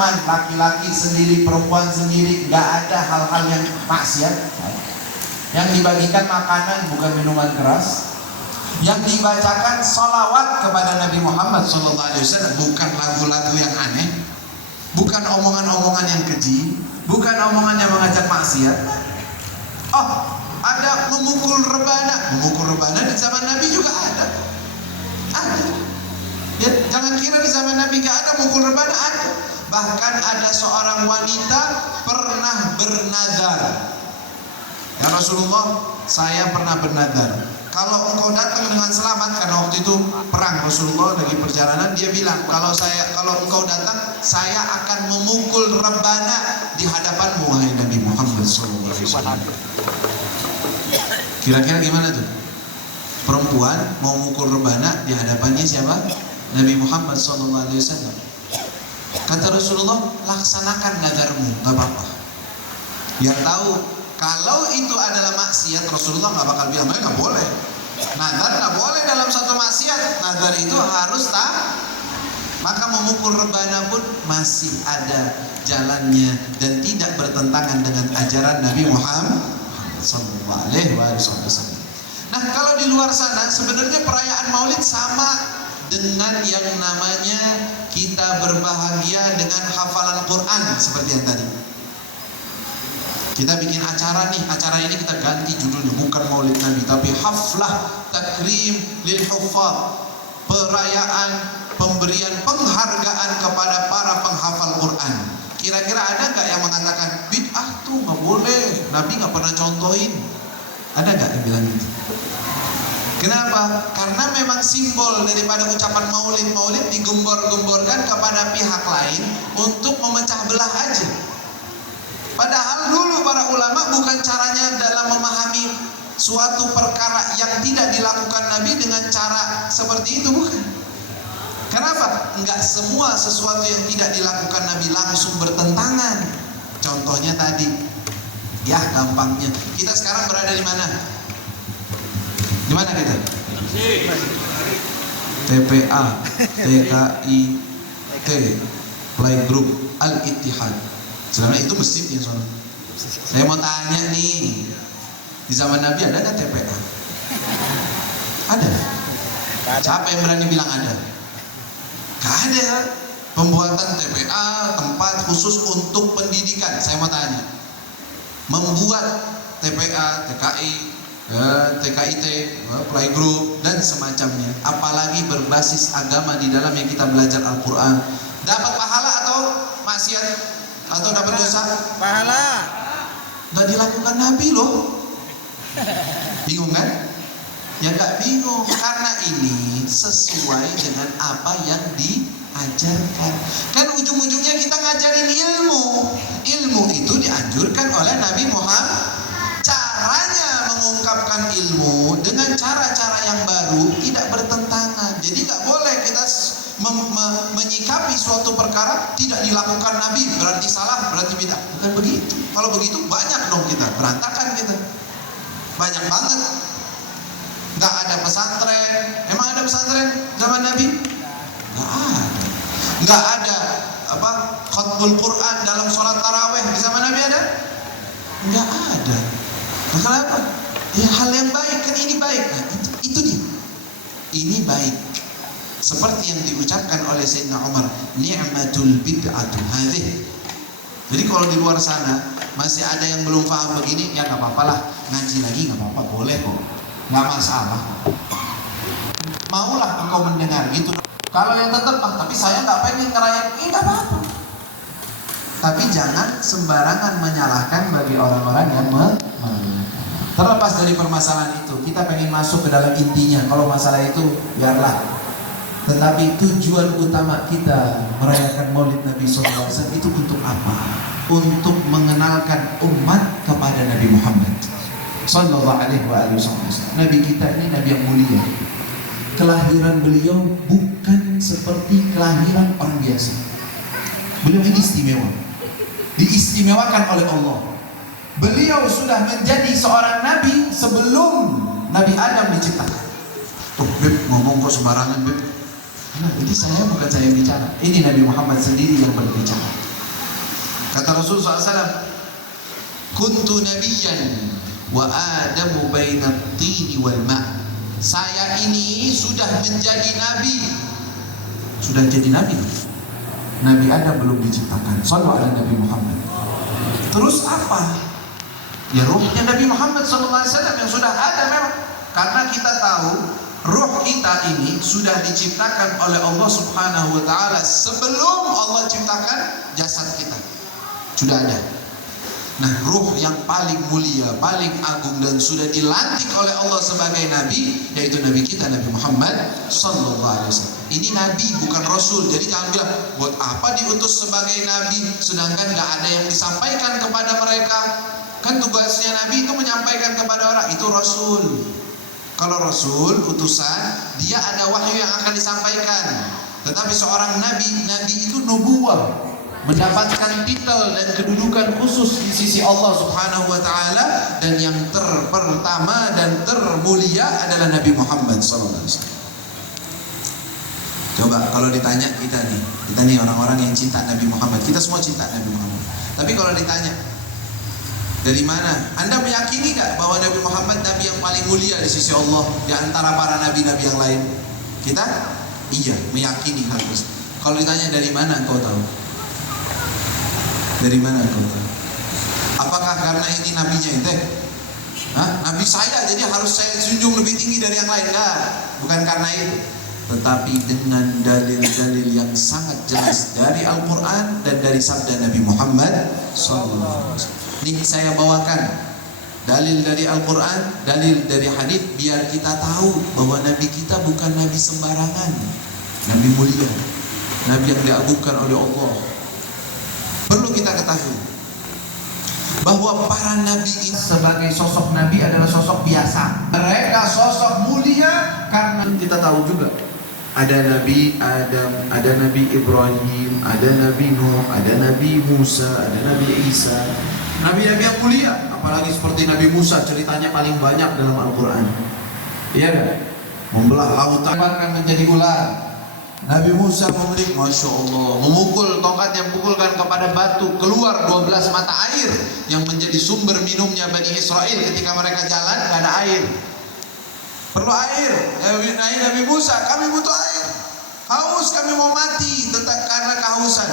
aman, laki-laki sendiri, perempuan sendiri, nggak ada hal-hal yang maksiat. Yang dibagikan makanan bukan minuman keras. Yang dibacakan salawat kepada Nabi Muhammad SAW, bukan lagu-lagu yang aneh, bukan omongan-omongan yang keji, bukan omongan yang mengajak maksiat. Oh, ada memukul rebana. Memukul rebana di zaman Nabi juga ada. Ada. Ya, jangan kira di zaman Nabi gak ada mukul rebana, ada. Bahkan ada seorang wanita pernah bernadar. Ya Rasulullah, saya pernah bernadar, kalau engkau datang dengan selamat, karena waktu itu perang, Rasulullah lagi perjalanan, dia bilang, kalau engkau datang, saya akan memukul rebana di hadapanmu, wahai Nabi Muhammad SAW. Kira-kira gimana tuh? Perempuan mau mukul rebana di hadapannya siapa? Nabi Muhammad SAW. Kata Rasulullah, laksanakan nadarmu, gak apa-apa. Yang tahu kalau itu adalah maksiat, Rasulullah gak bakal bilang, gak boleh. Nadar gak boleh dalam satu maksiat. Nadar itu harus maka memukul rebana pun masih ada jalannya dan tidak bertentangan dengan ajaran Nabi Muhammad SAW. Nah, kalau di luar sana sebenarnya perayaan Maulid sama dengan yang namanya kita berbahagia dengan hafalan Quran seperti yang tadi. Kita bikin acara nih, acara ini kita ganti judulnya, bukan Maulid Nabi tapi Haflah Takrim lil Huffaz, perayaan pemberian penghargaan kepada para penghafal Quran. Kira-kira ada nggak yang mengatakan bid'ah tuh nggak boleh, Nabi nggak pernah contohin? Ada nggak yang bilang gitu? Kenapa? Karena memang simbol daripada ucapan maulid digembor-gemborkan kepada pihak lain untuk memecah belah aja. Padahal dulu para ulama bukan caranya dalam memahami suatu perkara yang tidak dilakukan Nabi dengan cara seperti itu, bukan. Kenapa? Enggak semua sesuatu yang tidak dilakukan Nabi langsung bertentangan. Contohnya tadi, ya gampangnya, kita sekarang berada di mana? Di mana kita? TPA, TKIT, Playgroup Al-Ittihad. Sebenarnya itu masjid ya soalnya. Saya mau tanya nih, di zaman Nabi ada nggak TPA? Ada. Siapa yang berani bilang ada? Gak ada. Pembuatan TPA, tempat khusus untuk pendidikan. Saya mau tanya, membuat TPA, TKI, TKIT, Playgroup dan semacamnya, apalagi berbasis agama di dalam yang kita belajar Al-Quran, dapat pahala atau maksiat? Atau dapat dosa? Pahala. Gak dilakukan Nabi loh. Bingung kan? Ya gak bingung, karena ini sesuai dengan apa yang diajarkan. Kan ujung-ujungnya kita ngajarin ilmu. Ilmu itu dianjurkan oleh Nabi Muhammad. Caranya mengungkapkan ilmu dengan cara-cara yang baru tidak bertentangan. Jadi gak boleh kita menyikapi suatu perkara tidak dilakukan Nabi berarti salah, berarti bid'ah. Bukan begitu. Kalau begitu banyak dong kita, berantakan kita. Banyak banget. Nggak ada pesantren. Emang ada pesantren zaman Nabi? Nggak ada. Nggak ada khatmul Quran dalam sholat taraweh di zaman Nabi ada? Nggak ada. Nah, kenapa? Ya hal yang baik, kan ini baik. Nah, itu dia. Ini baik. Seperti yang diucapkan oleh Sayyidina Umar, ni'matul bid'atu hadhihi. Jadi kalau di luar sana masih ada yang belum paham begini, ya nggak apa-apa lah, ngaji lagi nggak apa-apa, boleh kok, nggak masalah. Maulah engkau mendengar gitu. Kalau yang tetap, tapi saya nggak pengen ngerayain, nggak apa-apa. Tapi jangan sembarangan menyalahkan bagi orang-orang yang terlepas dari permasalahan itu. Kita pengen masuk ke dalam intinya. Kalau masalah itu biarlah. Tetapi tujuan utama kita merayakan Maulid Nabi SAW itu untuk apa? Untuk mengenalkan umat kepada Nabi Muhammad Sallallahu Alaihi Wasallam. Nabi kita ini Nabi yang mulia. Kelahiran beliau bukan seperti kelahiran orang biasa. Beliau ini istimewa, diistimewakan oleh Allah. Beliau sudah menjadi seorang Nabi sebelum Nabi Adam diciptakan. Beb, ngomong kok sembarangan, Beb. Nah, ini bukan saya yang bicara. Ini Nabi Muhammad sendiri yang berbicara. Kata Rasul SAW, kuntu nabiyyan wa adamu bainat tini wal ma'. Saya ini sudah menjadi nabi. Sudah jadi nabi. Nabi Adam belum diciptakan. Shallu ala Nabi Muhammad. Terus apa? Ya ruhnya Nabi Muhammad SAW yang sudah ada memang. Karena kita tahu ruh kita ini sudah diciptakan oleh Allah Subhanahu wa taala sebelum Allah ciptakan jasad kita. Sudah ada. Nah, ruh yang paling mulia, paling agung dan sudah dilantik oleh Allah sebagai nabi, yaitu nabi kita Nabi Muhammad sallallahu alaihi wasallam. Ini nabi bukan rasul. Jadi jangan bilang, buat apa diutus sebagai nabi sedangkan gak ada yang disampaikan kepada mereka. Kan tugasnya nabi itu menyampaikan kepada orang, itu rasul. Kalau rasul, utusan, dia ada wahyu yang akan disampaikan. Tetapi seorang nabi itu nubuwah, mendapatkan titel dan kedudukan khusus di sisi Allah Subhanahu wa taala, dan yang terpertama dan termulia adalah Nabi Muhammad sallallahu alaihi wasallam. Coba kalau ditanya kita nih orang-orang yang cinta Nabi Muhammad, kita semua cinta Nabi Muhammad. Tapi kalau ditanya dari mana? Anda meyakini gak bahwa Nabi Muhammad Nabi yang paling mulia di sisi Allah di antara para nabi-nabi yang lain? Kita? Iya, meyakini hal tersebut. Kalau ditanya dari mana engkau tahu? Dari mana engkau tahu? Apakah karena ini nabinya itu? Nabi saya, jadi harus saya junjung lebih tinggi dari yang lain? Enggak, bukan karena itu. Tetapi dengan dalil-dalil yang sangat jelas dari Al-Quran dan dari sabda Nabi Muhammad SAW. Ini saya bawakan dalil dari Al-Quran, dalil dari hadis, biar kita tahu bahwa Nabi kita bukan Nabi sembarangan, Nabi mulia, Nabi yang diagungkan oleh Allah. Perlu kita ketahui bahwa para nabi ini sebagai sosok nabi adalah sosok biasa. Mereka sosok mulia karena kita tahu juga ada Nabi Adam, ada Nabi Ibrahim, ada Nabi Nuh, ada Nabi Musa, ada Nabi Isa. Nabi-nabi yang mulia, apalagi seperti Nabi Musa, ceritanya paling banyak dalam Al-Quran. Iya kan? Membelah lautan kan menjadi ular. Nabi Musa memiliki, Masya Allah, memukul tongkat yang pukulkan kepada batu, keluar 12 mata air yang menjadi sumber minumnya Bani Israel ketika mereka jalan, gak ada air. Perlu air. Nabi Musa, kami butuh air. Haus, kami mau mati karena kehausan.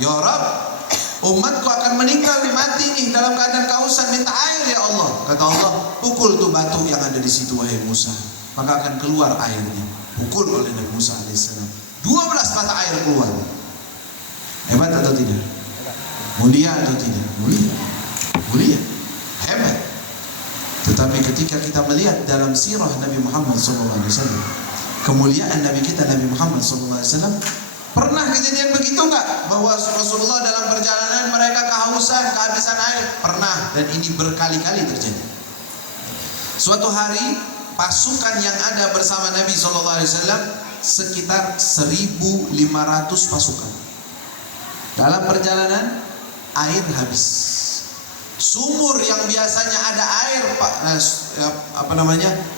Ya Rabb, umatku akan meninggal, mati nih dalam keadaan kehausan, minta air ya Allah. Kata Allah, pukul tuh batu yang ada di situ wahai Musa, maka akan keluar airnya. Pukul oleh Nabi Musa alaihissalam, 12 mata air keluar. Hebat atau tidak? Mulia atau tidak? Mulia, hebat. Tetapi ketika kita melihat dalam sirah Nabi Muhammad SAW, kemuliaan Nabi kita Nabi Muhammad SAW, pernah kejadian begitu enggak? Bahwa Rasulullah dalam perjalanan mereka kehausan, kehabisan air? Pernah, dan ini berkali-kali terjadi. Suatu hari pasukan yang ada bersama Nabi SAW sekitar 1.500 pasukan. Dalam perjalanan air habis. Sumur yang biasanya ada air,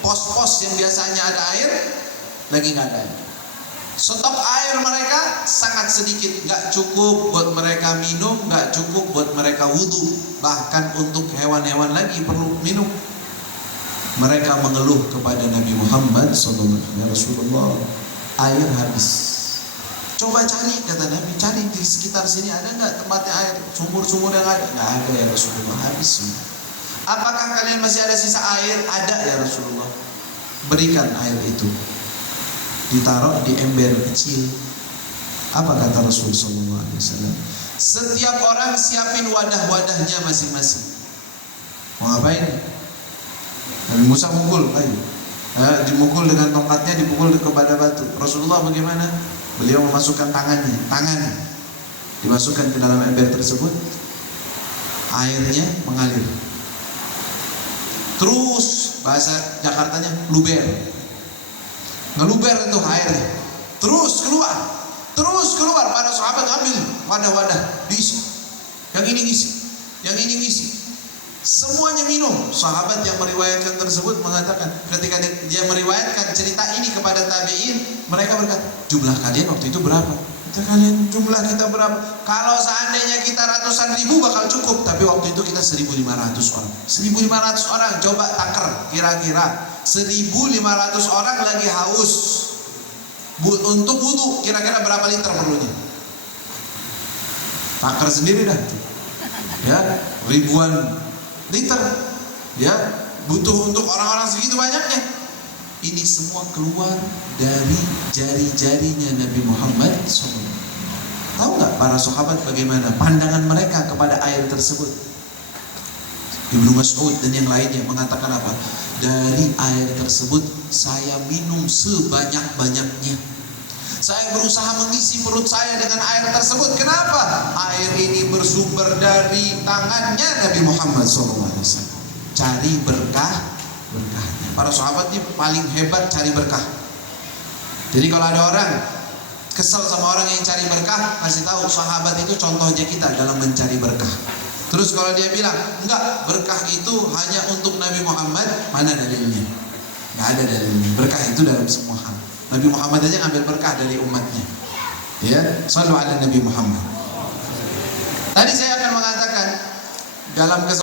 pos-pos yang biasanya ada air, lagi nggak ada. Stok air mereka sangat sedikit, nggak cukup buat mereka minum, nggak cukup buat mereka wudhu, bahkan untuk hewan-hewan lagi perlu minum. Mereka mengeluh kepada Nabi Muhammad SAW, ya Rasulullah, air habis. Coba cari, kata Nabi, cari di sekitar sini ada nggak tempatnya air, sumur-sumur yang ada? Nggak ada ya Rasulullah, habis semua. Apakah kalian masih ada sisa air? Ada ya Rasulullah. Berikan air itu, ditaruh di ember kecil. Apa kata Rasulullah SAW? Setiap orang siapin wadah-wadahnya masing-masing. Mau ngapain? Nabi Musa mukul kayu, dimukul dengan tongkatnya, dipukul kepada batu. Rasulullah bagaimana? Beliau memasukkan tangan dimasukkan ke dalam ember tersebut, airnya mengalir. Terus bahasa Jakartanya luber, ngeluber itu airnya. Terus keluar. Para sahabat ambil wadah-wadah, diisi. Yang ini ngisi, yang ini ngisi. Semuanya minum. Sahabat yang meriwayatkan tersebut mengatakan, ketika dia meriwayatkan cerita ini kepada tabi'in, mereka berkata, jumlah kalian waktu itu berapa? Kata kalian, jumlah kita berapa? Kalau seandainya kita ratusan ribu bakal cukup, tapi waktu itu kita 1.500 orang. 1.500 orang, coba taker, kira-kira 1.500 orang lagi haus untuk wudu, kira-kira berapa liter perlunya? Taker sendiri dah, ya, ribuan liter, ya, butuh untuk orang-orang segitu banyaknya. Ini semua keluar dari jari-jarinya Nabi Muhammad SAW. Tahu nggak para sahabat bagaimana pandangan mereka kepada air tersebut? Ibnu Mas'ud dan yang lainnya mengatakan apa? Dari air tersebut saya minum sebanyak-banyaknya. Saya berusaha mengisi perut saya dengan air tersebut. Kenapa? Air ini bersumber dari tangannya Nabi Muhammad SAW. Cari berkahnya. Para sahabat ini paling hebat cari berkah. Jadi kalau ada orang kesel sama orang yang cari berkah, kasih tahu sahabat itu contohnya kita dalam mencari berkah. Terus kalau dia bilang enggak, berkah itu hanya untuk Nabi Muhammad, mana dalilnya? Enggak ada dalilnya. Berkah itu dalam semua hal. Nabi Muhammad aja ngambil berkah dari umatnya. Ya, shallu ala Nabi Muhammad. Tadi saya akan mengatakan dalam